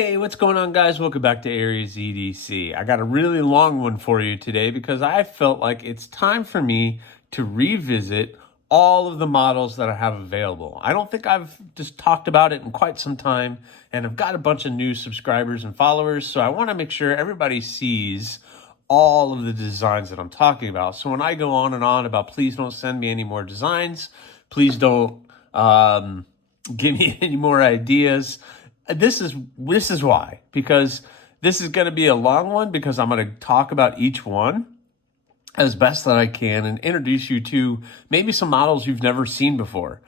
Hey, what's going on, guys? Welcome back to Aries EDC. I got a really long one for you today because I felt like it's time for me to revisit all of the models that I have available. I don't think I've just talked about it in quite some time, and I've got a bunch of new subscribers and followers, so I want to make sure everybody sees all of the designs that I'm talking about. So when I go on and on about please don't send me any more designs, please don't give me any more ideas, this is why, because this is going to be a long one because I'm going to talk about each one as best that I can and introduce you to maybe some models you've never seen before.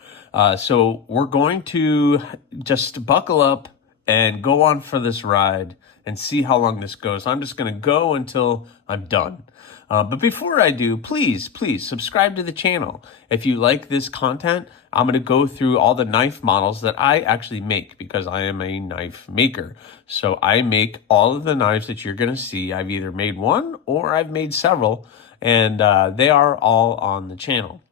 So we're going to just buckle up and go on for this ride and see how long this goes. I'm just going to go until I'm done. But before I do, please subscribe to the channel. If you like this content, I'm going to go through all the knife models that I actually make because I am a knife maker. So I make all of the knives that you're going to see. I've either made one or I've made several, and they are all on the channel.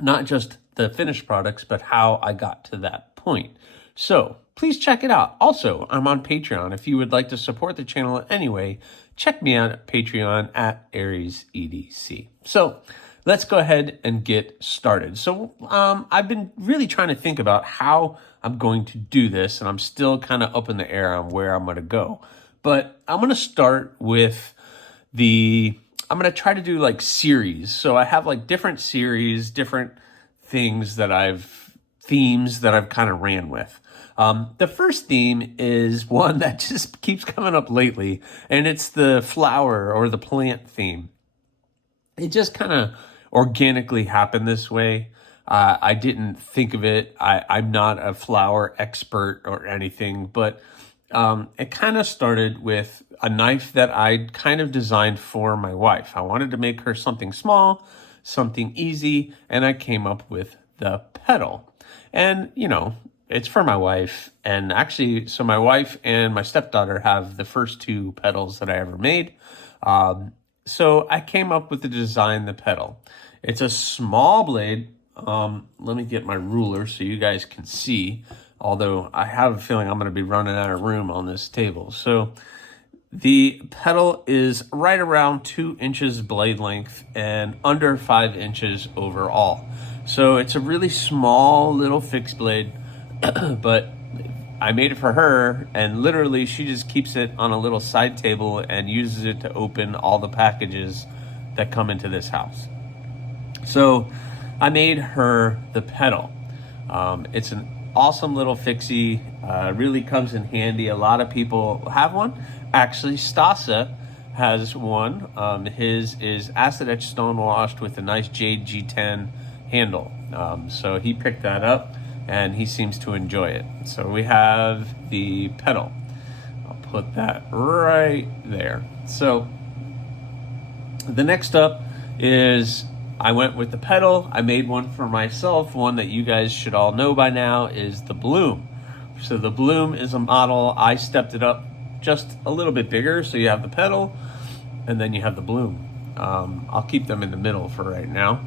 Not just the finished products, but how I got to that point. So please check it out. Also, I'm on Patreon. If you would like to support the channel anyway, check me out at Patreon at Aries EDC. So let's go ahead and get started. So I've been really trying to think about how I'm going to do this, and I'm still kind of up in the air on where I'm going to go. But I'm going to start with I'm going to try to do like series. So I have like different series, different themes that I've kind of ran with. The first theme is one that just keeps coming up lately, and it's the flower or the plant theme. It just kind of organically happened this way. I didn't think of it. I'm not a flower expert or anything, but it kind of started with a knife that I kind of designed for my wife. I wanted to make her something small, something easy, and I came up with the pedal. And, it's for my wife. And actually, so my wife and my stepdaughter have the first two pedals that I ever made. So I came up with the design, the pedal. It's a small blade. Let me get my ruler so you guys can see, although I have a feeling I'm going to be running out of room on this table. So the pedal is right around 2 inches blade length and under 5 inches overall. So it's a really small little fixed blade, but I made it for her, and literally she just keeps it on a little side table and uses it to open all the packages that come into this house. So I made her the pedal. It's an awesome little fixie, really comes in handy. A lot of people have one. Actually, Stasa has one. His is acid etched stone washed with a nice jade G10 handle. So he picked that up and he seems to enjoy it. So we have the pedal. I'll put that right there. So the next up is I went with the pedal. I made one for myself. One that you guys should all know by now is the Bloom. So the Bloom is a model. I stepped it up just a little bit bigger. So you have the pedal and then you have the Bloom. I'll keep them in the middle for right now.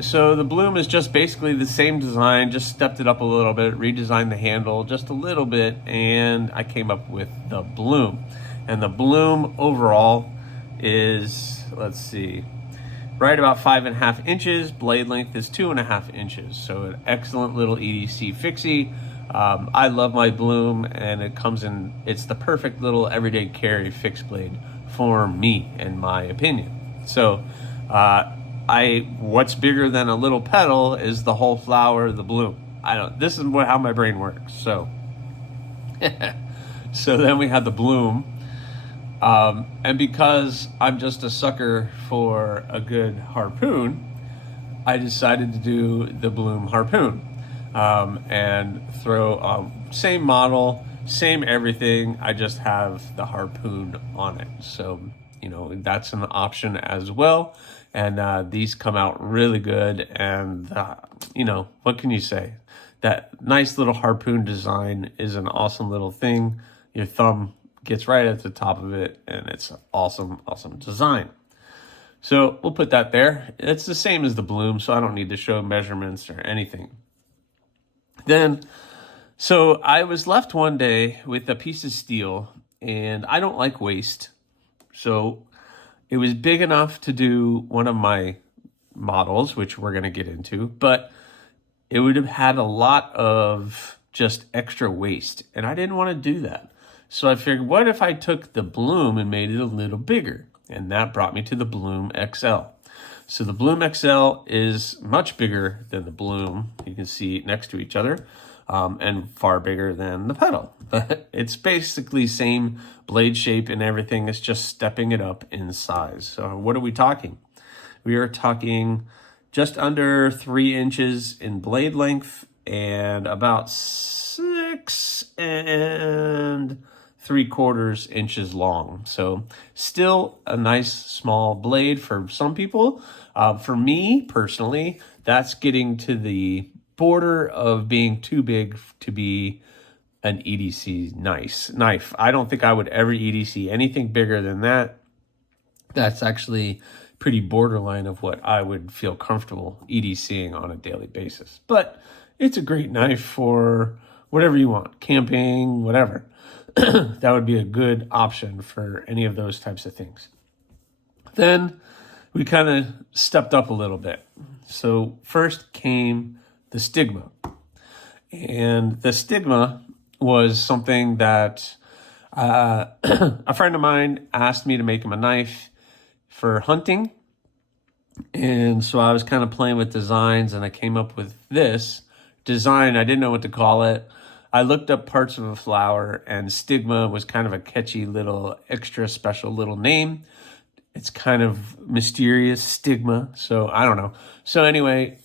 So the Bloom is just basically the same design, just stepped it up a little bit, redesigned the handle just a little bit, and I came up with the Bloom. And the Bloom overall is, let's see, right about 5.5 inches. Blade length is 2.5 inches. So an excellent little EDC fixie. I love my Bloom, and it's the perfect little everyday carry fixed blade for me, in my opinion. So what's bigger than a little pedal is the whole flower, the Bloom. This is how my brain works. So, so then we had the Bloom. And because I'm just a sucker for a good harpoon, I decided to do the Bloom harpoon. And throw same model, same everything. I just have the harpoon on it. So, that's an option as well. And these come out really good. And, what can you say? That nice little harpoon design is an awesome little thing. Your thumb gets right at the top of it, and it's an awesome design. So we'll put that there. It's the same as the Bloom, so I don't need to show measurements or anything. Then So I was left one day with a piece of steel, and I don't like waste. So it was big enough to do one of my models, which we're going to get into, but it would have had a lot of just extra waste, and I didn't want to do that. So I figured, what if I took the Bloom and made it a little bigger? And that brought me to the Bloom XL. So the Bloom XL is much bigger than the Bloom. You can see next to each other, and far bigger than the pedal. But it's basically same blade shape and everything. It's just stepping it up in size. So what are we talking? We are talking just under 3 inches in blade length and about 6 3/4 inches long. So still a nice small blade for some people. For me personally, that's getting to the border of being too big to be an EDC knife. I don't think I would ever EDC anything bigger than that. That's actually pretty borderline of what I would feel comfortable EDCing on a daily basis. But it's a great knife for whatever you want, camping, whatever. That would be a good option for any of those types of things. Then we kind of stepped up a little bit. So first came the Stigma. And the Stigma was something that a friend of mine asked me to make him a knife for hunting. And so I was kind of playing with designs, and I came up with this design. I didn't know what to call it. I looked up parts of a flower, and Stigma was kind of a catchy little extra special little name. It's kind of mysterious, Stigma. So I don't know. So anyway,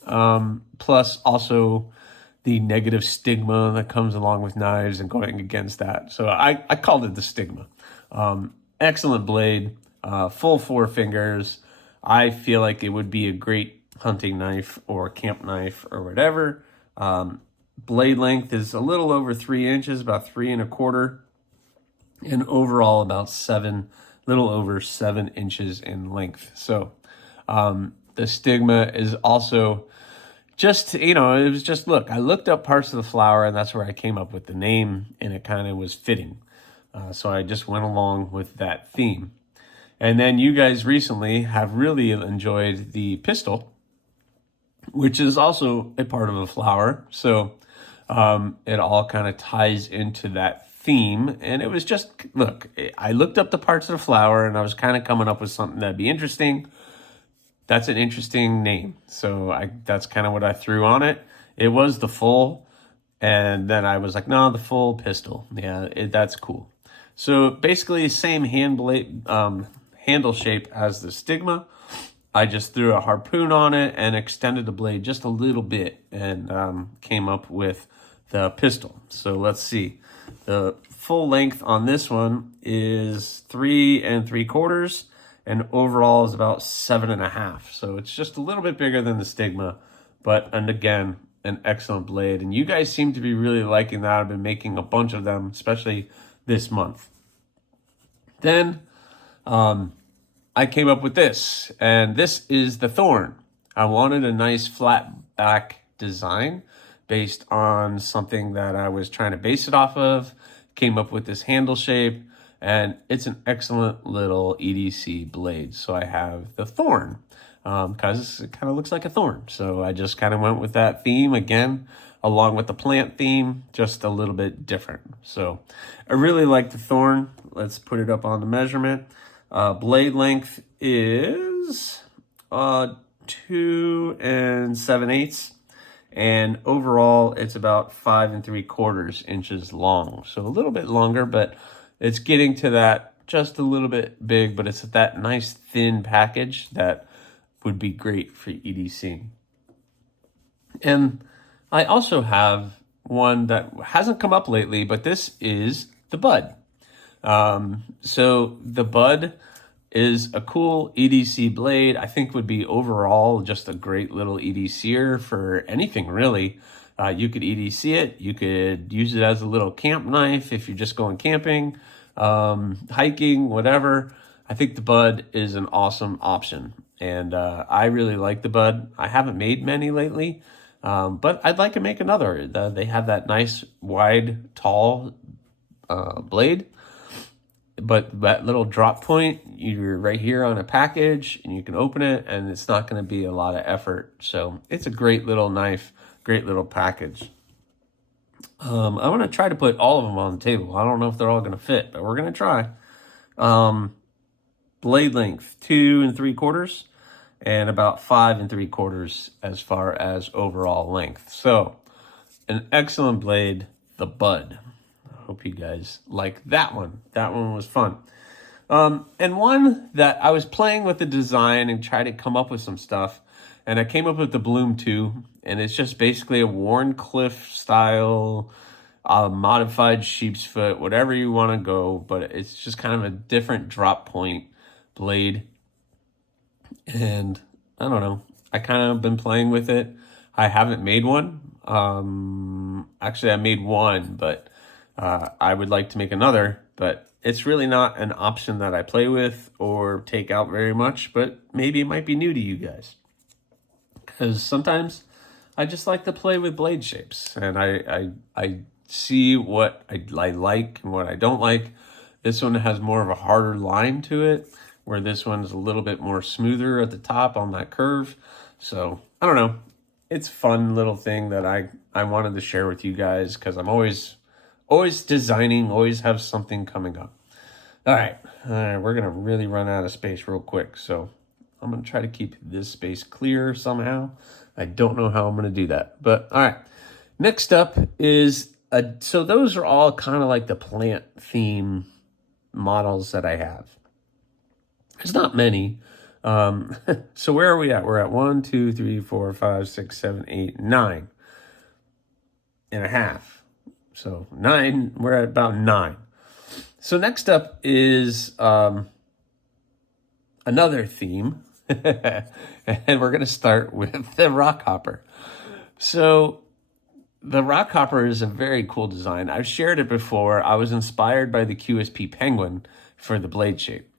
plus also the negative stigma that comes along with knives and going against that. So I called it the Stigma. Excellent blade, full 4 fingers. I feel like it would be a great hunting knife or camp knife or whatever. Blade length is a little over 3 inches, about 3 1/4, and overall about little over 7 inches in length. So the Stigma is also just, it was just, look, I looked up parts of the flower, and that's where I came up with the name, and it kind of was fitting. So I just went along with that theme. And then you guys recently have really enjoyed the pistol, which is also a part of a flower. So it all kind of ties into that theme. And it was just, look, I looked up the parts of the flower, and I was kind of coming up with something that'd be interesting. That's an interesting name. So that's kind of what I threw on it. It was the full, and then I was like, no, the full pistol. Yeah, that's cool. So basically same handle shape as the Stigma. I just threw a harpoon on it and extended the blade just a little bit, and came up with the pistol. So let's see. The full length on this one is 3 3/4, and overall is about 7 1/2. So it's just a little bit bigger than the Stigma, and again, an excellent blade. And you guys seem to be really liking that. I've been making a bunch of them, especially this month. Then I came up with this, and this is the Thorn. I wanted a nice flat back design based on something that I was trying to base it off of. Came up with this handle shape, and it's an excellent little EDC blade. So I have the Thorn because it kind of looks like a thorn. So I just kind of went with that theme again, along with the plant theme, just a little bit different. So I really like the Thorn. Let's put it up on the measurement. Blade length is 2 7/8, and overall it's about 5 3/4 inches long. So a little bit longer, but it's getting to that just a little bit big, but it's that nice thin package that would be great for EDC. And I also have one that hasn't come up lately, but this is the Bud. So the Bud is a cool EDC blade. I think would be overall just a great little EDCer for anything really. You could EDC it. You could use it as a little camp knife if you're just going camping, hiking, whatever. I think the Bud is an awesome option, and I really like the Bud. I haven't made many lately, But I'd like to make another. They have that nice, wide, tall blade, but that little drop point, you're right here on a package and you can open it and it's not going to be a lot of effort. So it's a great little knife, great little package. I'm going to try to put all of them on the table. I don't know if they're all going to fit, but we're going to try. Blade length 2 3/4 and about 5 3/4 as far as overall length. So an excellent blade, the Bud. I hope you guys like that one. That one was fun. And one that I was playing with the design and tried to come up with some stuff, and I came up with the Bloom 2, and it's just basically a Wharncliffe style, modified sheep's foot, whatever you want to go, but it's just kind of a different drop point blade. And I don't know, I kind of been playing with it. I haven't made one. Actually, I made one, but I would like to make another, but it's really not an option that I play with or take out very much, but maybe it might be new to you guys. Because sometimes I just like to play with blade shapes, and I see what I like and what I don't like. This one has more of a harder line to it, where this one's a little bit more smoother at the top on that curve. So I don't know. It's a fun little thing that I wanted to share with you guys, because I'm always designing, always have something coming up. All right, we're gonna really run out of space real quick, so I'm gonna try to keep this space clear somehow. I don't know how I'm gonna do that, but all right. Next up is so those are all kind of like the plant theme models that I have. There's not many. So where are we at? We're at 1, 2, 3, 4, 5, 6, 7, 8, 9 and a half. So 9, we're at about 9. So next up is another theme. And we're going to start with the rock hopper. So the rock hopper is a very cool design. I've shared it before. I was inspired by the QSP Penguin for the blade shape.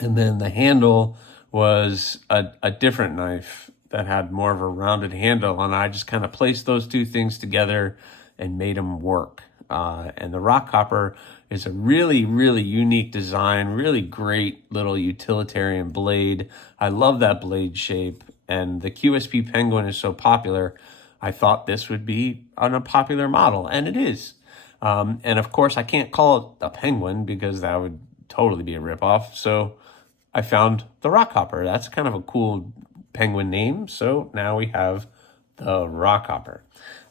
And then the handle was a different knife that had more of a rounded handle. And I just kind of placed those two things together and made them work. And the rock hopper is a really, really unique design, really great little utilitarian blade. I love that blade shape. And the QSP Penguin is so popular, I thought this would be on a popular model, and it is. And of course, I can't call it a penguin because that would totally be a ripoff. So I found the rock hopper. That's kind of a cool penguin name. So now we have the rock hopper.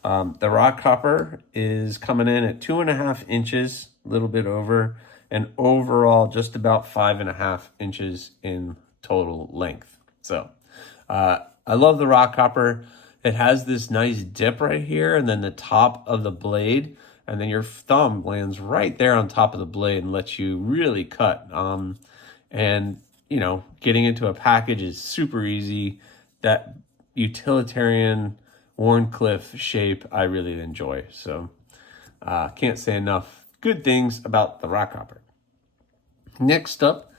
The rock hopper is coming in at 2.5 inches, a little bit over, and overall just about 5.5 inches in total length. So I love the rock hopper. It has this nice dip right here, and then the top of the blade, and then your thumb lands right there on top of the blade and lets you really cut. And, you know, getting into a package is super easy. That utilitarian Wharncliffe shape I really enjoy. So can't say enough good things about the rock hopper. Next up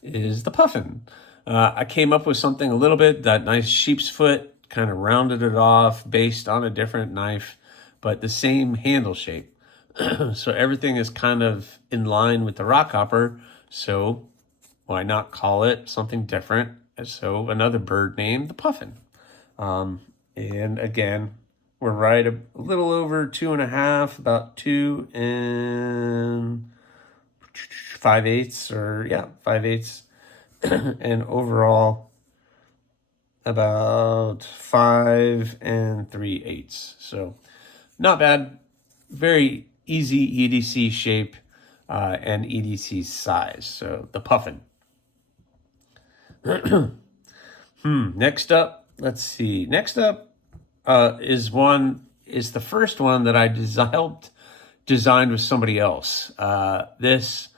is the puffin. I came up with something a little bit, that nice sheep's foot, kind of rounded it off based on a different knife, but the same handle shape. So everything is kind of in line with the rock hopper. So why not call it something different? So another bird name, the puffin. And again, we're right a little over 2.5, about 2 5/8, or yeah, 5/8. And overall about 5 3/8. So not bad. Very easy EDC shape and EDC size. So the puffin. Next up, let's see. Next up is the first one that I helped design with somebody else. This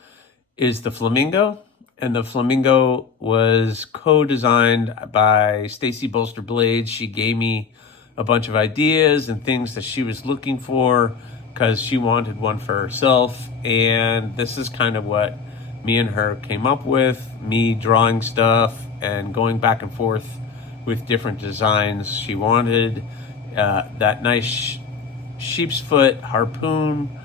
is the flamingo. And the flamingo was co-designed by Stacy Bolster Blades. She gave me a bunch of ideas and things that she was looking for because she wanted one for herself. And this is kind of what me and her came up with, me drawing stuff and going back and forth with different designs she wanted. that nice sheep's foot harpoon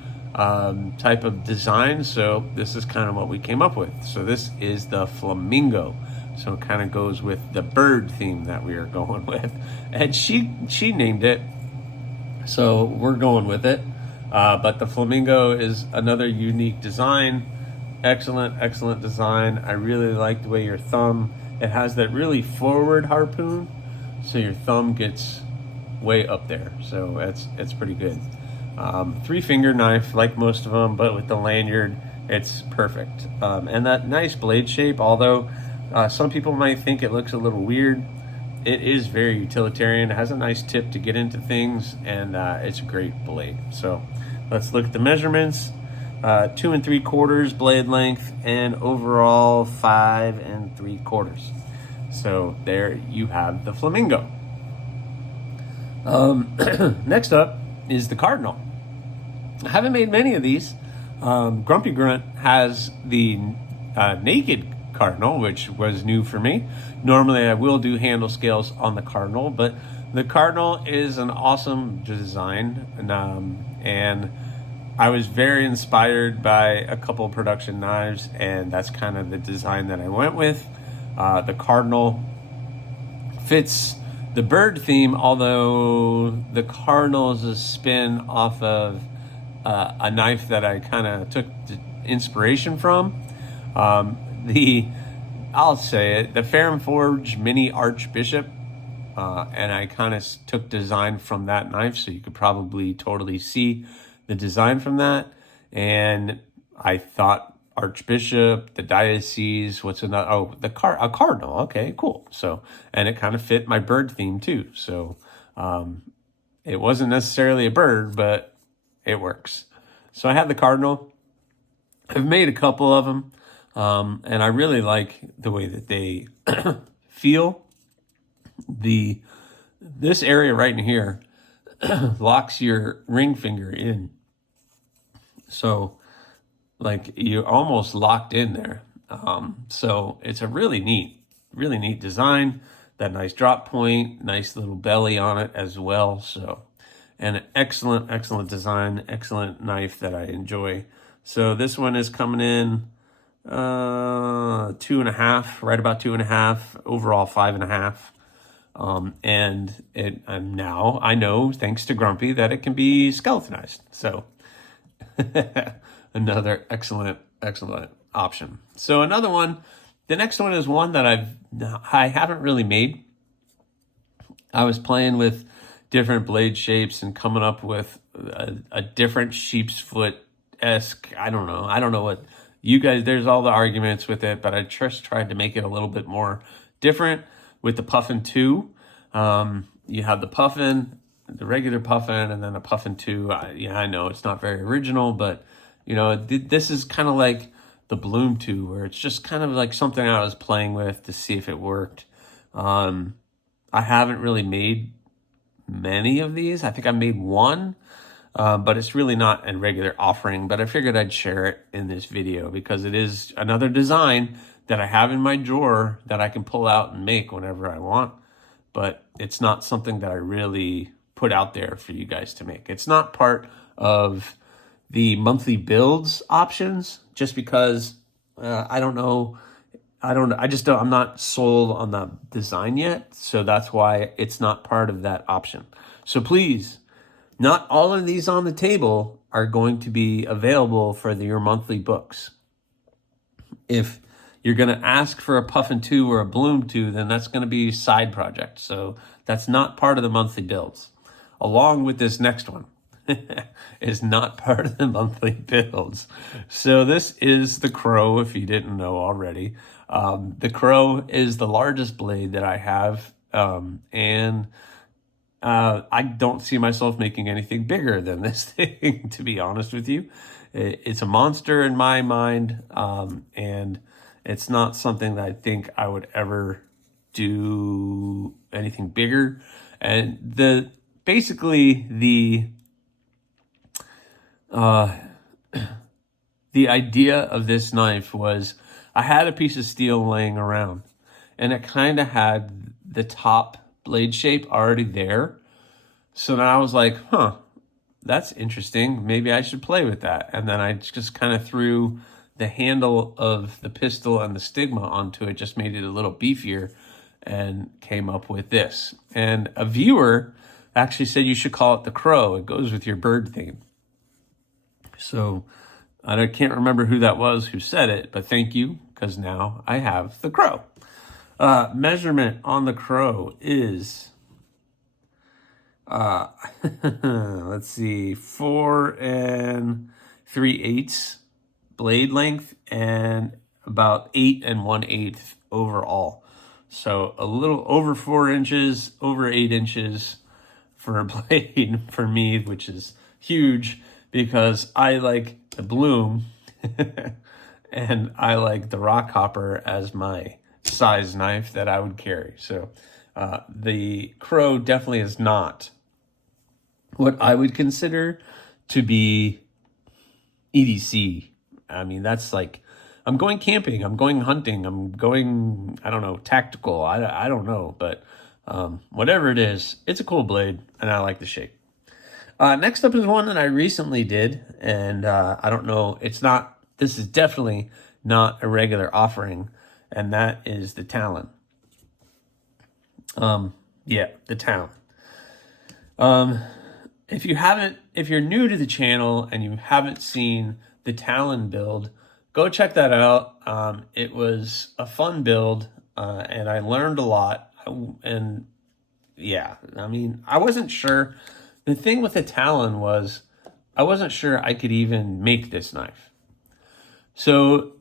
type of design. So this is kind of what we came up with. So this is the flamingo. So it kind of goes with the bird theme that we are going with. And she named it, so we're going with it. But the flamingo is another unique design. Excellent, excellent design. I really like the way your thumb, it has that really forward harpoon. So your thumb gets way up there. So it's pretty good. 3-finger knife, like most of them, but with the lanyard, it's perfect. And that nice blade shape, although some people might think it looks a little weird, it is very utilitarian. It has a nice tip to get into things, and it's a great blade. So let's look at the measurements. 2 3/4 blade length, and overall 5 3/4. So there you have the flamingo. Next up is the cardinal. I haven't made many of these. Grumpy Grunt has the naked cardinal, which was new for me. Normally I will do handle scales on the cardinal, but the cardinal is an awesome design, and I was very inspired by a couple production knives, and that's kind of the design that I went with. The cardinal fits the bird theme, although the cardinal is a spin off of a knife that I kind of took inspiration from. I'll say it, the Ferrum Forge Mini Archbishop, and I kind of took design from that knife, so you could probably totally see the design from that. And I thought Archbishop, the diocese, what's another? Oh, a cardinal. Okay, cool. So, and it kind of fit my bird theme too. So, it wasn't necessarily a bird, but it works. So I have the cardinal. I've made a couple of them, and I really like the way that they feel. This area right in here locks your ring finger in. So like you're almost locked in there. So it's a really neat design. That nice drop point, nice little belly on it as well. So, and an excellent design, excellent knife that I enjoy. So this one is coming in 2.5, right about 2.5, overall 5.5. And now I know, thanks to Grumpy, that it can be skeletonized. So another excellent option. So another one, the next one is one that I haven't really made. I was playing with different blade shapes and coming up with a different sheep's foot-esque, I don't know what you guys, there's all the arguments with it, but I just tried to make it a little bit more different with the Puffin 2. You have the Puffin, the regular Puffin, and then a Puffin 2. I know it's not very original, but this is kind of like the Bloom 2, where it's just kind of like something I was playing with to see if it worked. I haven't really made many of these. I think I made one, but it's really not a regular offering, but I figured I'd share it in this video because it is another design that I have in my drawer that I can pull out and make whenever I want. But it's not something that I really put out there for you guys to make. It's not part of the monthly builds options, just because I'm not sold on the design yet. So that's why it's not part of that option. So please, not all of these on the table are going to be available for your monthly books. If you're going to ask for a Puffin 2 or a Bloom 2, then that's going to be a side project. So that's not part of the monthly builds. Along with this next one is not part of the monthly builds. So this is the Crow, if you didn't know already. The Crow is the largest blade that I have, and I don't see myself making anything bigger than this thing, to be honest with you. It's a monster in my mind, and it's not something that I think I would ever do anything bigger. And the idea of this knife was I had a piece of steel laying around, and it kind of had the top blade shape already there. So then I was like, huh, that's interesting. Maybe I should play with that. And then I just kind of threw the handle of the pistol and the stigma onto it, just made it a little beefier, and came up with this. And a viewer actually said you should call it the crow. It goes with your bird theme. So I can't remember who that was who said it, but thank you, because now I have the crow. Measurement on the crow is, let's see, 4 3/8 blade length and about 8 1/8 overall. So a little over 4 inches, over 8 inches for a blade for me, which is huge because I like the bloom and I like the rock hopper as my size knife that I would carry. So the crow definitely is not what I would consider to be EDC. I mean, that's like, I'm going camping, I'm going hunting, I'm going, I don't know, tactical. I don't know, but whatever it is, it's a cool blade and I like the shape. Next up is one that I recently did, and I don't know, this is definitely not a regular offering, and that is the Talon. Yeah, the Talon. If you're new to the channel and you haven't seen the Talon build, go check that out. It was a fun build, and I learned a lot. And yeah, I mean, I wasn't sure. The thing with the Talon was I wasn't sure I could even make this knife. So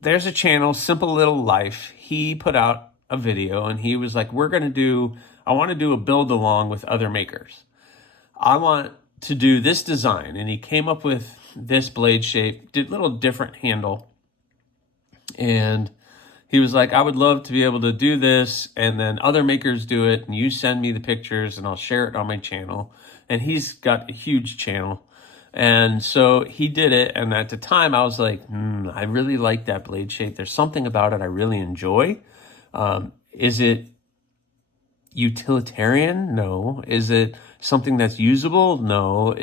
there's a channel, Simple Little Life. He put out a video and he was like, I want to do a build along with other makers. I want to do this design. And he came up with this blade shape, did a little different handle. And he was like, I would love to be able to do this, and then other makers do it, and you send me the pictures and I'll share it on my channel. And he's got a huge channel. And so he did it, and at the time I was like, I really like that blade shape. There's something about it I really enjoy. Is it utilitarian? No. Is it something that's usable? No.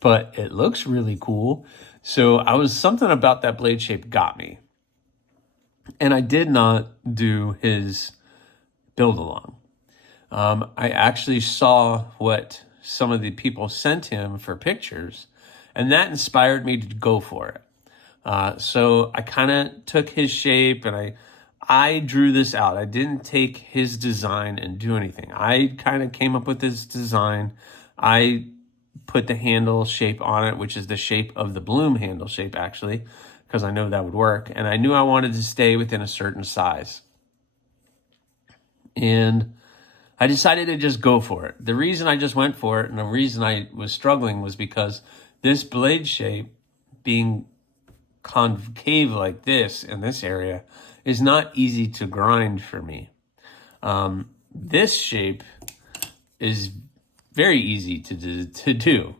But it looks really cool. So something about that blade shape got me. And I did not do his build along. I actually saw what some of the people sent him for pictures, and that inspired me to go for it. So I kind of took his shape and I drew this out. I didn't take his design and do anything. I kind of came up with this design. I put the handle shape on it, which is the shape of the bloom handle shape, actually, because I know that would work. And I knew I wanted to stay within a certain size. And I decided to just go for it. The reason I just went for it and the reason I was struggling was because this blade shape, being concave like this in this area, is not easy to grind for me. This shape is very easy to do,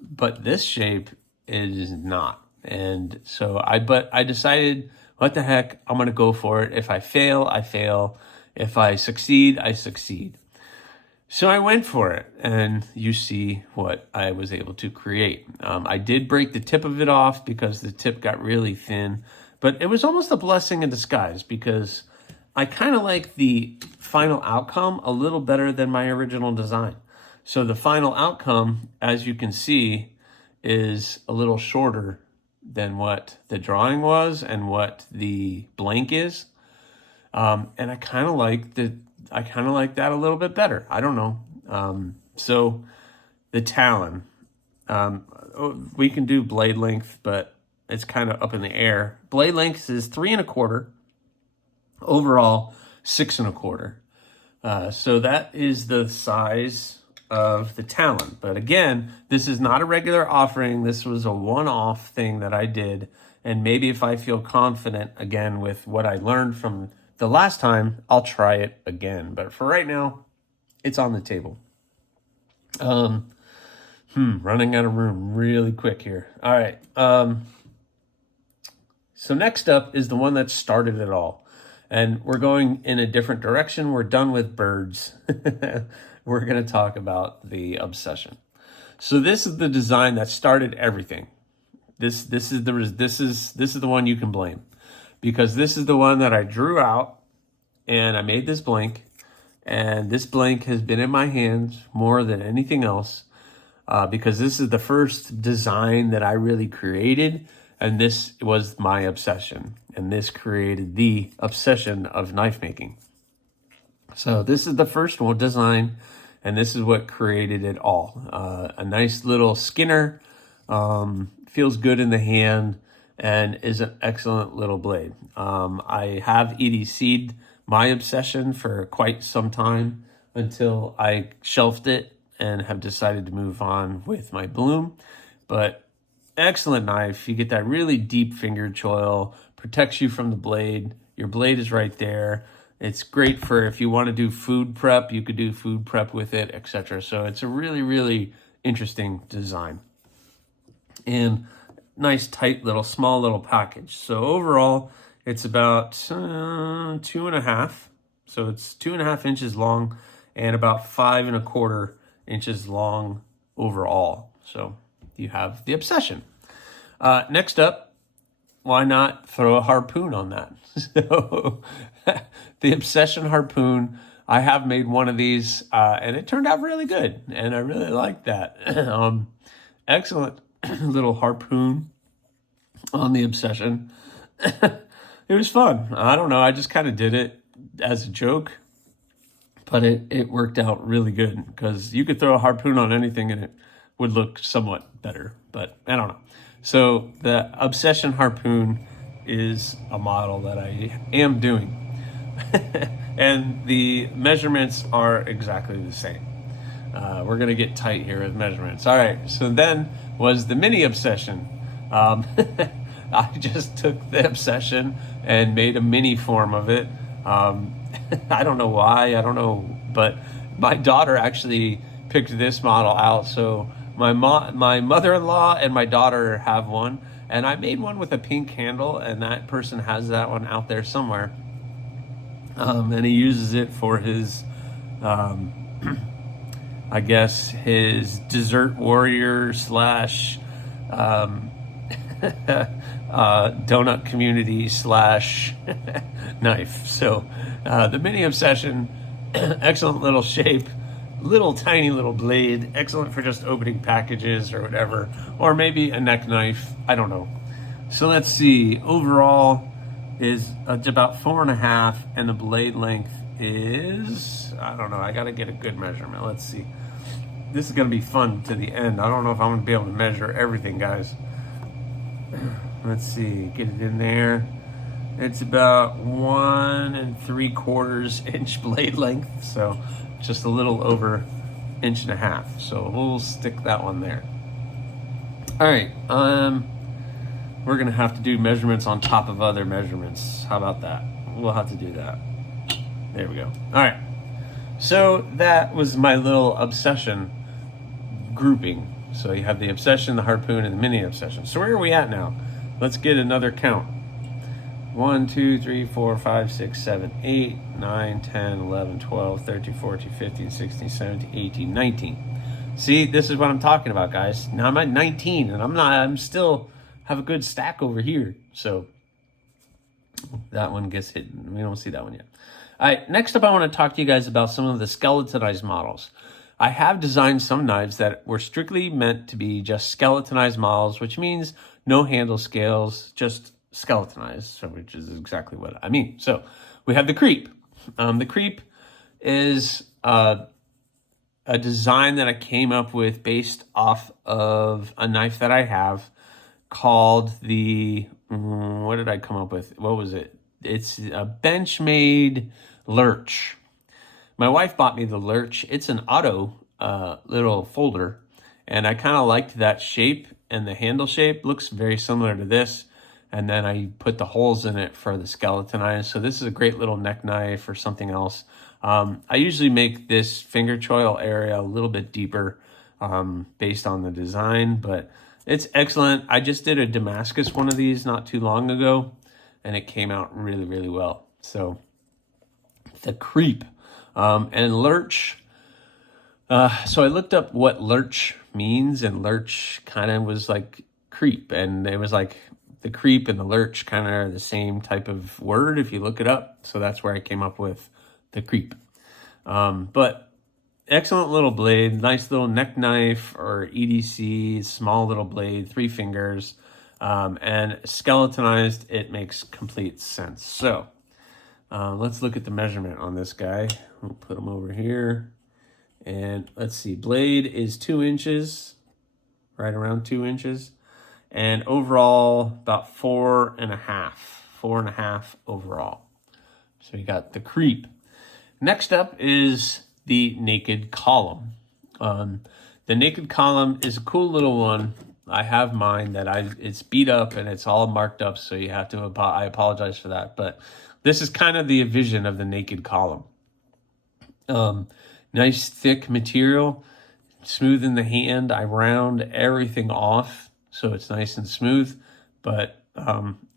but this shape is not. And so I decided, what the heck, I'm going to go for it. If I fail, I fail. If I succeed, I succeed. So I went for it, and you see what I was able to create. I did break the tip of it off because the tip got really thin, but it was almost a blessing in disguise because I kind of like the final outcome a little better than my original design. So the final outcome, as you can see, is a little shorter than what the drawing was and what the blank is. And I kind of like that a little bit better. I don't know. So the Talon, we can do blade length, but it's kind of up in the air. Blade length is 3 1/4. Overall, 6 1/4. So that is the size of the Talon. But again, this is not a regular offering. This was a one-off thing that I did. And maybe if I feel confident again with what I learned from the last time, I'll try it again. But for right now, it's on the table. Running out of room really quick here. All right. So next up is the one that started it all. And we're going in a different direction. We're done with birds. We're going to talk about the obsession. So this is the design that started everything. This is the one you can blame, because this is the one that I drew out, and I made this blank, and this blank has been in my hands more than anything else, because this is the first design that I really created, and this was my obsession, and this created the obsession of knife making. So this is the first one design, and this is what created it all. A nice little Skinner, feels good in the hand, and is an excellent little blade. I have EDC'd my obsession for quite some time until I shelved it and have decided to move on with my Bloom. But excellent knife. You get that really deep finger choil, protects you from the blade. Your blade is right there. It's great for if you want to do food prep, you could do food prep with it, etc. So it's a really, really interesting design. And nice, tight little, small little package. So overall, it's about 2.5. So it's 2.5 inches long and about 5.25 inches long overall. So you have the obsession. Next up, why not throw a harpoon on that? So the obsession harpoon, I have made one of these, and it turned out really good, and I really like that. Excellent little harpoon on the obsession. It was fun. I don't know, I just kind of did it as a joke, but it worked out really good, because you could throw a harpoon on anything and it would look somewhat better, but I don't know. So the obsession harpoon is a model that I am doing. And the measurements are exactly the same. We're going to get tight here with measurements. All right, so then was the mini obsession. I just took the obsession and made a mini form of it. I don't know why, I don't know, but my daughter actually picked this model out. So my mother-in-law and my daughter have one, and I made one with a pink handle, and that person has that one out there somewhere. And he uses it for his, I guess, his dessert warrior slash donut community slash knife. So the mini obsession, excellent little shape, little tiny little blade, excellent for just opening packages or whatever, or maybe a neck knife, I don't know. So let's see, overall is about 4.5, and the blade length is, I don't know, I gotta get a good measurement. Let's see. This is gonna be fun to the end. I don't know if I'm gonna be able to measure everything, guys. Let's see, get it in there. It's about 1.75 inch blade length, so just a little over 1.5 inches. So we'll stick that one there. All right, we're gonna have to do measurements on top of other measurements. How about that? We'll have to do that. There we go. All right, so that was my little obsession grouping. So you have the obsession, the harpoon, and the mini obsession. So where are we at now? Let's get another count. 1, 2, 3, 4, 5, 6, 7, 8, 9, 10, 11, 12, 13, 14, 15, 16, 17, 18, 19. See, this is what I'm talking about, guys. Now I'm at 19, and I'm still have a good stack over here. So that one gets hidden. We don't see that one yet. All right, next up I want to talk to you guys about some of the skeletonized models. I have designed some knives that were strictly meant to be just skeletonized models, which means no handle scales, just skeletonized, so which is exactly what I mean. So we have the creep. The creep is a design that I came up with based off of a knife that I have called the, what did I come up with? What was it? It's a Benchmade Lurch. My wife bought me the Lurch. It's an auto little folder, and I kind of liked that shape, and the handle shape looks very similar to this. And then I put the holes in it for the skeletonized. So this is a great little neck knife or something else. I usually make this finger choil area a little bit deeper based on the design, but it's excellent. I just did a Damascus one of these not too long ago, and it came out really, really well. So the creep and lurch. So I looked up what lurch means, and lurch kind of was like creep, and it was like the creep and the lurch kind of are the same type of word if you look it up. So that's where I came up with the creep. But excellent little blade, nice little neck knife or EDC, small little blade, 3 fingers, and skeletonized, it makes complete sense. So let's look at the measurement on this guy. We'll put him over here. And let's see, blade is 2 inches, right around 2 inches. And overall, about 4.5 overall. So you got the creep. Next up is the naked column. The naked column is a cool little one. I have mine that it's beat up and it's all marked up, so you have to, I apologize for that. But this is kind of the vision of the naked column. Nice thick material, smooth in the hand. I round everything off so it's nice and smooth, but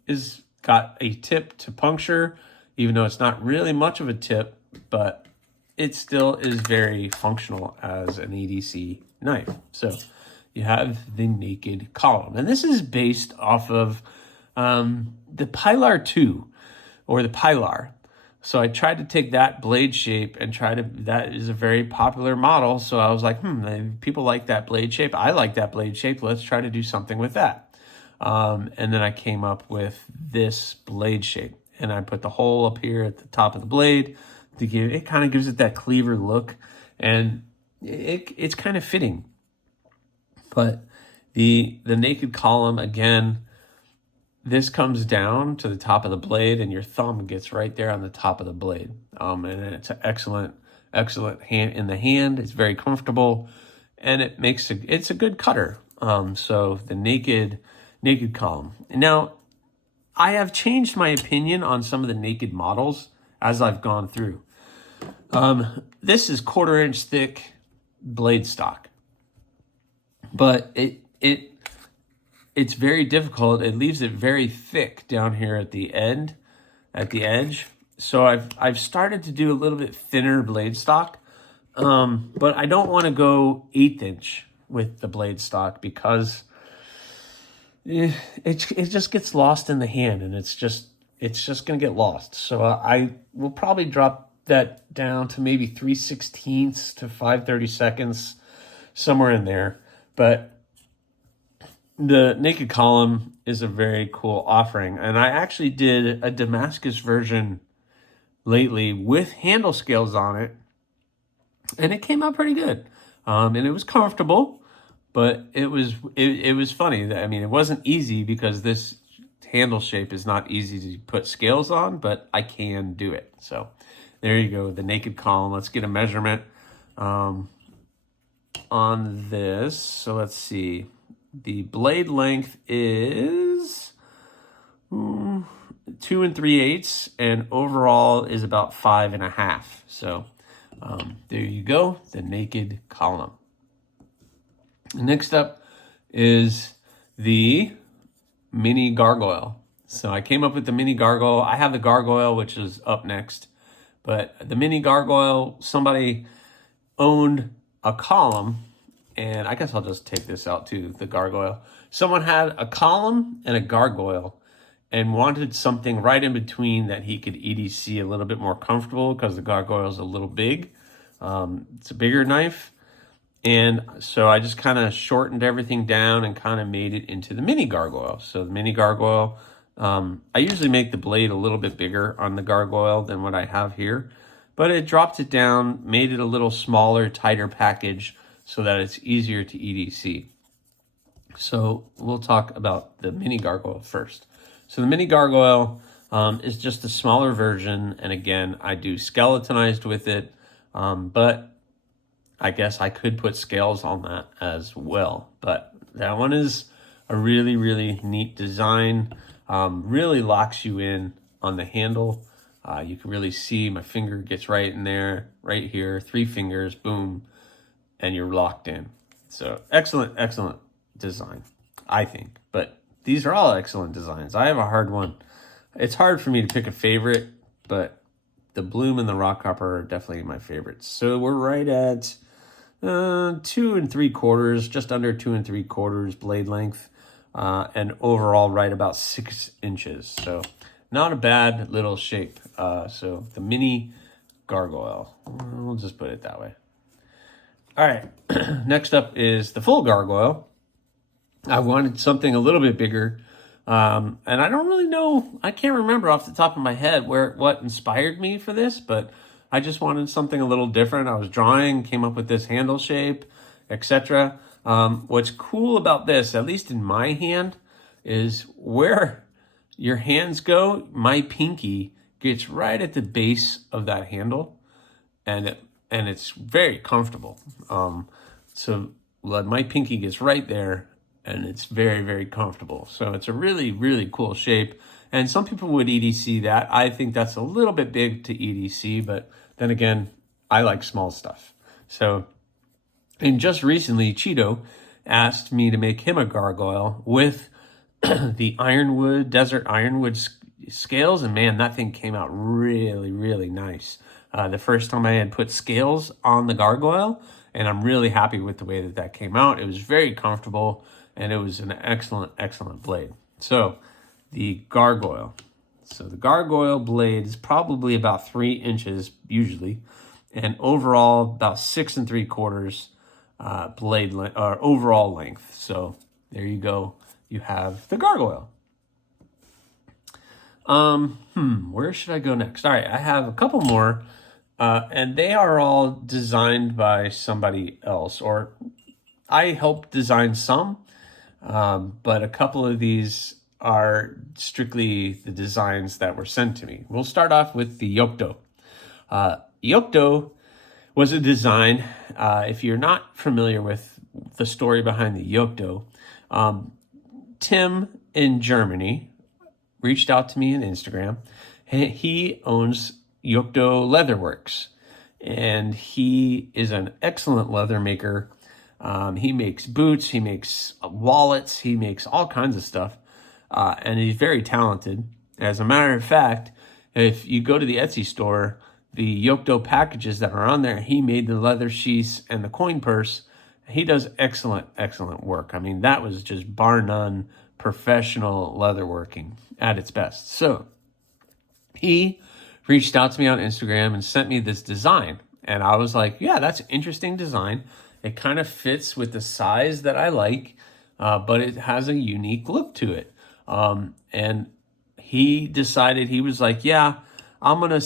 is got a tip to puncture, even though it's not really much of a tip, but it still is very functional as an EDC knife. So you have the naked column, and this is based off of the Pilar 2 or the Pilar. So I tried to take that blade shape and that is a very popular model. So I was like, people like that blade shape. I like that blade shape. Let's try to do something with that. And then I came up with this blade shape, and I put the hole up here at the top of the blade to give, it kind of gives it that cleaver look, and it's kind of fitting. But the naked column, again, this comes down to the top of the blade, and your thumb gets right there on the top of the blade. And it's an excellent hand in the hand. It's very comfortable, and it's a good cutter. So the naked column. Now, I have changed my opinion on some of the naked models as I've gone through. This is 1/4 inch thick blade stock, but it's very difficult. It leaves it very thick down here at the edge. So I've started to do a little bit thinner blade stock, but I don't want to go 1/8 inch with the blade stock because it just gets lost in the hand, and it's just going to get lost. So I will probably drop that down to maybe 3/16 to 5/32, somewhere in there. But the naked column is a very cool offering, and I actually did a Damascus version lately with handle scales on it, and it came out pretty good. And it was comfortable, but it was funny. I mean, it wasn't easy because this handle shape is not easy to put scales on, but I can do it. So there you go, the naked column. Let's get a measurement on this. So let's see. The blade length is 2 3/8, and overall is about 5.5. So there you go, the naked column. Next up is the mini gargoyle. So I came up with the mini gargoyle. I have the gargoyle, which is up next, but the mini gargoyle, somebody owned a column. And I guess I'll just take this out too, the gargoyle. Someone had a column and a gargoyle and wanted something right in between that he could EDC a little bit more comfortable because the gargoyle is a little big. It's a bigger knife. And so I just kind of shortened everything down and kind of made it into the mini gargoyle. So the mini gargoyle, I usually make the blade a little bit bigger on the gargoyle than what I have here. But it dropped it down, made it a little smaller, tighter package, so that it's easier to EDC. So we'll talk about the mini gargoyle first. So the mini gargoyle is just a smaller version. And again, I do skeletonized with it, but I guess I could put scales on that as well. But that one is a really, really neat design. Really locks you in on the handle. You can really see my finger gets right in there, right here, 3 fingers, boom, and you're locked in. So excellent design, I think. But these are all excellent designs. I have a hard one. It's hard for me to pick a favorite but the bloom and the rock copper are definitely my favorites. So we're right at 2 3/4, just under 2 3/4 blade length, and overall right about 6 inches. So not a bad little shape. So the mini gargoyle, we'll just put it that way. All right, next up is the full gargoyle. I wanted something a little bit bigger, and I don't really know, I can't remember off the top of my head what inspired me for this, but I just wanted something a little different. I was drawing, came up with this handle shape, etc. What's cool about this, at least in my hand, is where your hands go, my pinky gets right at the base of that handle, and it's very comfortable. So my pinky gets right there, and it's very, very comfortable. So it's a really, really cool shape. And some people would EDC that. I think that's a little bit big to EDC, but then again, I like small stuff. So, and just recently, Cheeto asked me to make him a gargoyle with the ironwood, desert ironwood scales. And man, that thing came out really, really nice. The first time I had put scales on the gargoyle, and I'm really happy with the way that came out. It was very comfortable, and it was an excellent, excellent blade. So the gargoyle. So the gargoyle blade is probably about 3 inches usually, and overall about 6 3/4 blade length, or overall length. So there you go. You have the gargoyle. Where should I go next? All right, I have a couple more, and they are all designed by somebody else, or I helped design some, but a couple of these are strictly the designs that were sent to me. We'll start off with the Yokto. Yokto was a design, if you're not familiar with the story behind the Yokto, Tim in Germany reached out to me on Instagram. He owns Yokto Leatherworks, and he is an excellent leather maker. He makes boots, he makes wallets, he makes all kinds of stuff, and he's very talented. As a matter of fact, if you go to the Etsy store, the Yokto packages that are on there, he made the leather sheaths and the coin purse. He does excellent, excellent work. I mean, that was just bar none professional leatherworking at its best. So he reached out to me on Instagram and sent me this design. And I was like, yeah, that's an interesting design. It kind of fits with the size that I like, but it has a unique look to it. And he decided, he was like, yeah, I'm going to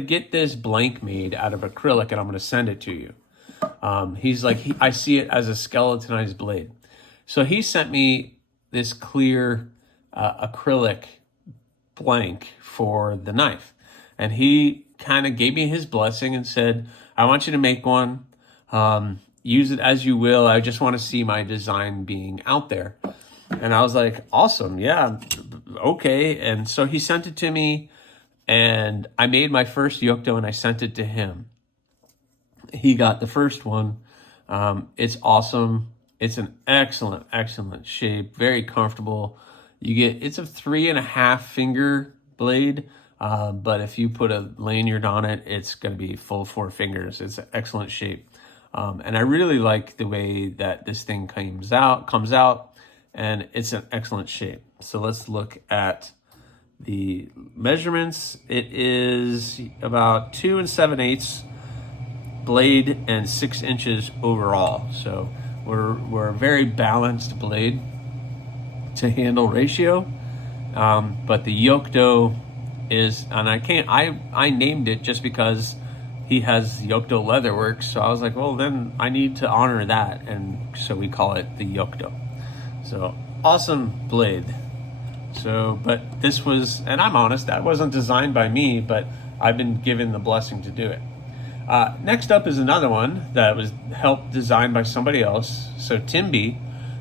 get this blank made out of acrylic and I'm going to send it to you. He's like, I see it as a skeletonized blade. So he sent me this clear acrylic blank for the knife. And he kind of gave me his blessing and said, I want you to make one. Use it as you will. I just want to see my design being out there. And I was like, awesome. Yeah, okay. And so he sent it to me, and I made my first Yokto and I sent it to him. He got the first one. It's awesome. It's an excellent, excellent shape. Very comfortable. It's a 3.5 finger blade. But if you put a lanyard on it, it's going to be full 4 fingers. It's an excellent shape. And I really like the way that this thing comes out, and it's an excellent shape. So let's look at the measurements. It is about 2 7/8 blade and 6 inches overall. So we're a very balanced blade to handle ratio. But the Yokto is, and I named it just because he has Yokto Leatherworks. So I was like, well, then I need to honor that. And so we call it the Yokto. So awesome blade. So, but this was, and I'm honest, that wasn't designed by me, but I've been given the blessing to do it. Next up is another one that was helped designed by somebody else. So Tim B,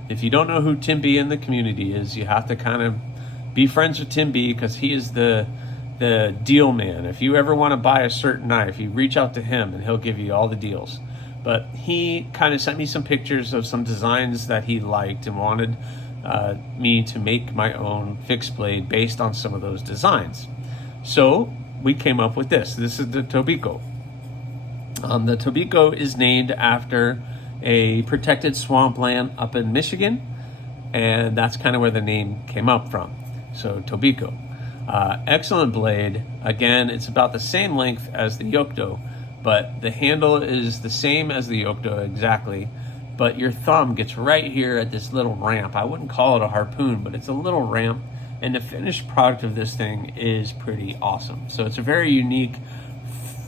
if you don't know who Tim B in the community is, you have to kind of be friends with Tim B, because he is the deal man. If you ever want to buy a certain knife, you reach out to him and he'll give you all the deals. But he kind of sent me some pictures of some designs that he liked and wanted me to make my own fixed blade based on some of those designs. So we came up with this. This is the Tobiko. The Tobiko is named after a protected swampland up in Michigan, and that's kind of where the name came up from. So Tobiko. Excellent blade. Again, it's about the same length as the Yokdo, but the handle is the same as the Yokdo exactly, but your thumb gets right here at this little ramp. I wouldn't call it a harpoon, but it's a little ramp, and the finished product of this thing is pretty awesome. So it's a very unique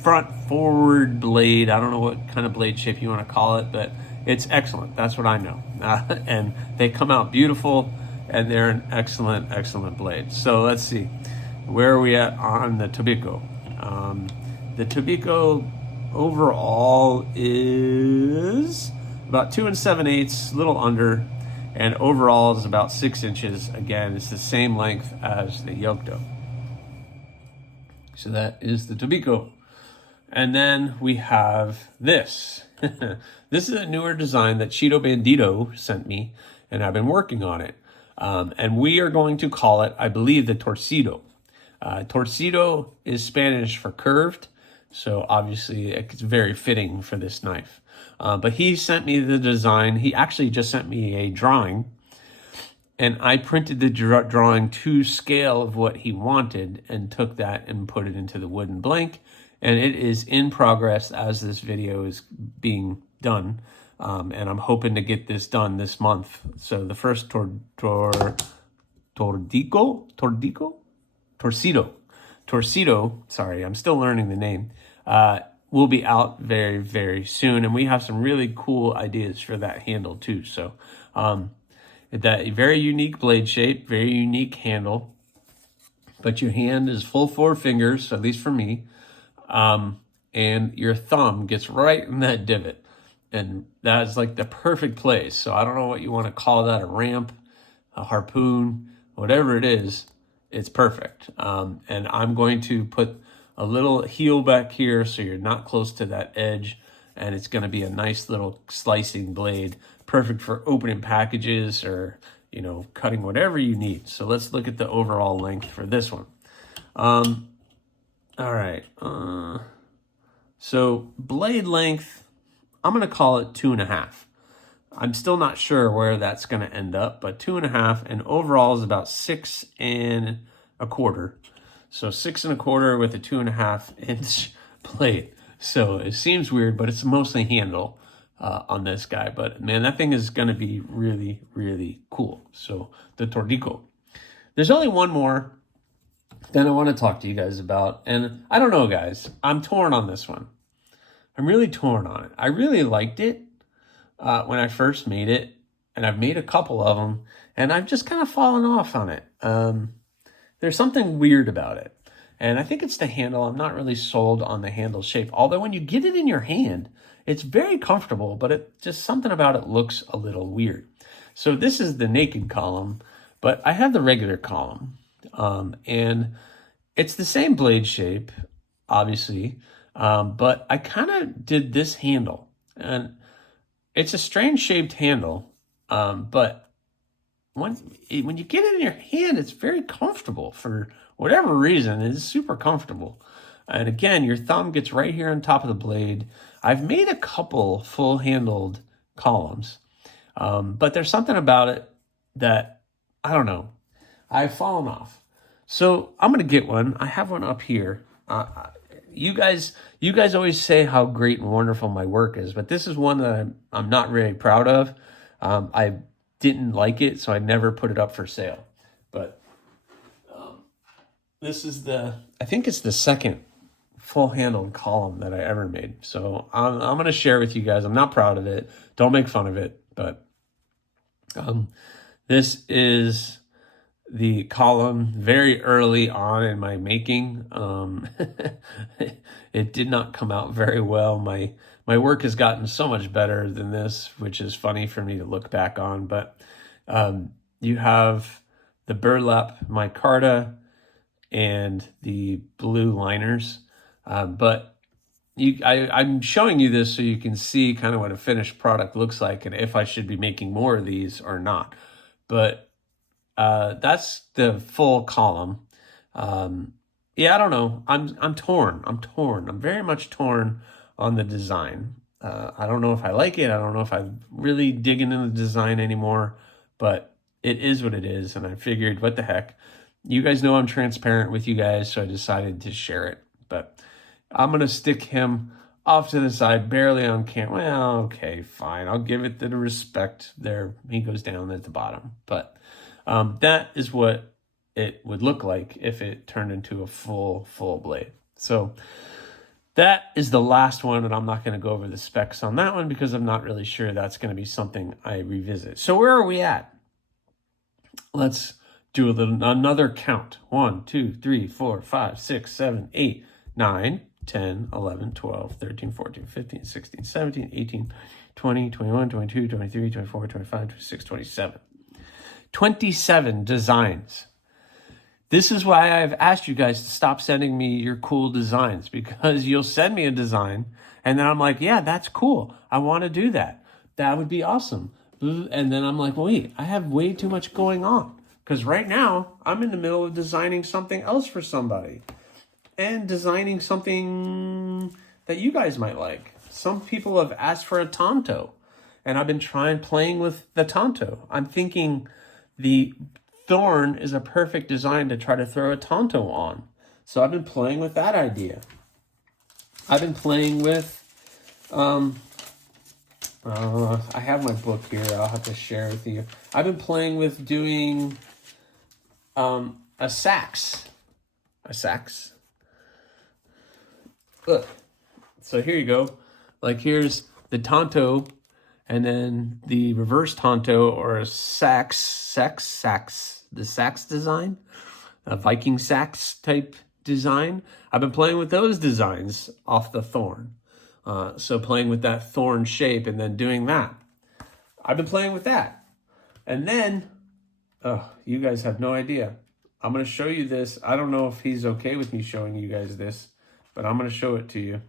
front forward blade. I don't know what kind of blade shape you want to call it, but it's excellent. That's what I know. And they come out beautiful, and they're an excellent blade. So let's see, where are we at on the Tobiko? The Tobiko overall is about 2 7/8, a little under, and overall is about 6 inches. Again, it's the same length as the Yokdo. So that is the Tobiko. And then we have this. This is a newer design that Cheeto Bandito sent me, and I've been working on it. And we are going to call it, I believe, the Torcido. Torcido is Spanish for curved, so obviously it's very fitting for this knife. But he sent me the design. He actually just sent me a drawing, and I printed the drawing to scale of what he wanted and took that and put it into the wooden blank. And it is in progress as this video is being done. And I'm hoping to get this done this month. So the first Torcido, sorry, I'm still learning the name, will be out very, very soon. And we have some really cool ideas for that handle too. So that very unique blade shape, very unique handle, but your hand is full 4 fingers, at least for me. And your thumb gets right in that divot, and that's like the perfect place. So I don't know what you want to call that, a ramp, a harpoon, whatever it is, it's perfect. And I'm going to put a little heel back here so you're not close to that edge, and it's going to be a nice little slicing blade, perfect for opening packages or, you know, cutting whatever you need. So let's look at the overall length for this one. All right. So blade length, I'm going to call it 2.5. I'm still not sure where that's going to end up, but 2.5, and overall is about 6 1/4. So 6 1/4 with a 2.5 inch blade. So it seems weird, but it's mostly handle on this guy. But man, that thing is going to be really, really cool. So the Tordico. There's only one more that I want to talk to you guys about. And I don't know, guys. I'm torn on this one. I'm really torn on it. I really liked it when I first made it, and I've made a couple of them, and I've just kind of fallen off on it. There's something weird about it, and I think it's the handle. I'm not really sold on the handle shape, although when you get it in your hand, it's very comfortable, but it just something about it looks a little weird. So this is the naked column, but I have the regular column, and it's the same blade shape, obviously, but I kind of did this handle, and it's a strange shaped handle, but when you get it in your hand, it's very comfortable for whatever reason. It's super comfortable. And again, your thumb gets right here on top of the blade. I've made a couple full handled columns, but there's something about it that, I don't know, I've fallen off. So I'm going to get one. I have one up here. You guys always say how great and wonderful my work is, but this is one that I'm not really proud of. I didn't like it, so I never put it up for sale. But this is I think it's the second full-handled column that I ever made. So I'm going to share with you guys. I'm not proud of it. Don't make fun of it. But this is the column very early on in my making. It did not come out very well. My work has gotten so much better than this, which is funny for me to look back on. But you have the burlap micarta and the blue liners. But I'm showing you this so you can see kind of what a finished product looks like and if I should be making more of these or not. But that's the full column. Yeah, I don't know. I'm torn. I'm torn. I'm very much torn on the design. I don't know if I like it. I don't know if I'm really digging in the design anymore, but it is what it is. And I figured, what the heck? You guys know I'm transparent with you guys, so I decided to share it. But I'm gonna stick him off to the side, barely on camera. Well, okay, fine. I'll give it the respect. There, he goes down at the bottom. But that is what it would look like if it turned into a full blade. So that is the last one, and I'm not going to go over the specs on that one because I'm not really sure that's going to be something I revisit. So where are we at? Let's do another count. 1, 2, 3, 4, 5, 6, 7, 8, 9, 10, 11, 12, 13, 14, 15, 16, 17, 18, 20, 21, 22, 23, 24, 25, 26, 27. 27 designs. This is why I've asked you guys to stop sending me your cool designs, because you'll send me a design and then I'm like, yeah, that's cool. I want to do that. That would be awesome. And then I'm like, wait, I have way too much going on, because right now I'm in the middle of designing something else for somebody and designing something that you guys might like. Some people have asked for a Tonto, and I've been playing with the Tonto. I'm thinking the thorn is a perfect design to try to throw a Tonto on. So I've been playing with that idea. I've been playing with, I have my book here. I'll have to share with you. I've been playing with doing a sax. A sax. Look. So here you go. Like, here's the Tonto, and then the reverse Tonto, or a sax, the sax design, a Viking sax type design. I've been playing with those designs off the thorn. So playing with that thorn shape and then doing that. I've been playing with that. And then, oh, you guys have no idea. I'm going to show you this. I don't know if he's okay with me showing you guys this, but I'm going to show it to you.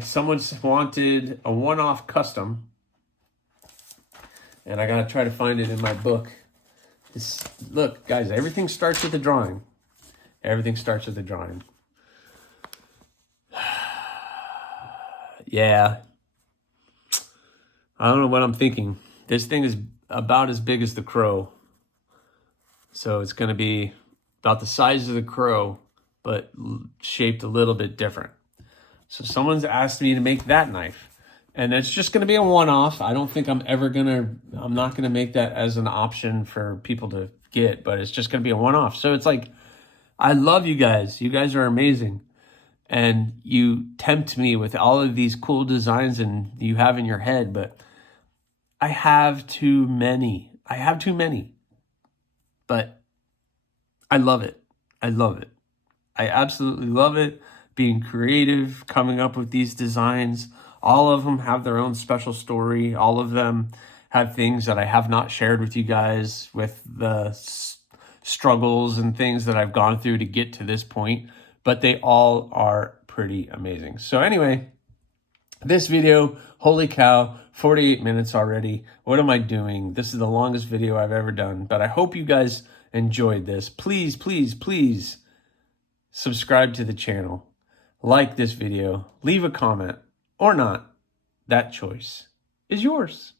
Someone wanted a one-off custom, and I got to try to find it in my book. Look, guys, everything starts with the drawing. Everything starts with the drawing. Yeah. I don't know what I'm thinking. This thing is about as big as the crow. So it's going to be about the size of the crow, but shaped a little bit different. So someone's asked me to make that knife, and it's just going to be a one-off. I don't think I'm not going to make that as an option for people to get, but it's just going to be a one-off. So it's like, I love you guys. You guys are amazing. And you tempt me with all of these cool designs and you have in your head, but I have too many. But I love it. I love it. I absolutely love it. Being creative, coming up with these designs. All of them have their own special story. All of them have things that I have not shared with you guys, with the struggles and things that I've gone through to get to this point, but they all are pretty amazing. So anyway, this video, holy cow, 48 minutes already. What am I doing? This is the longest video I've ever done, but I hope you guys enjoyed this. Please, please, please subscribe to the channel. Like this video, leave a comment, or not. That choice is yours.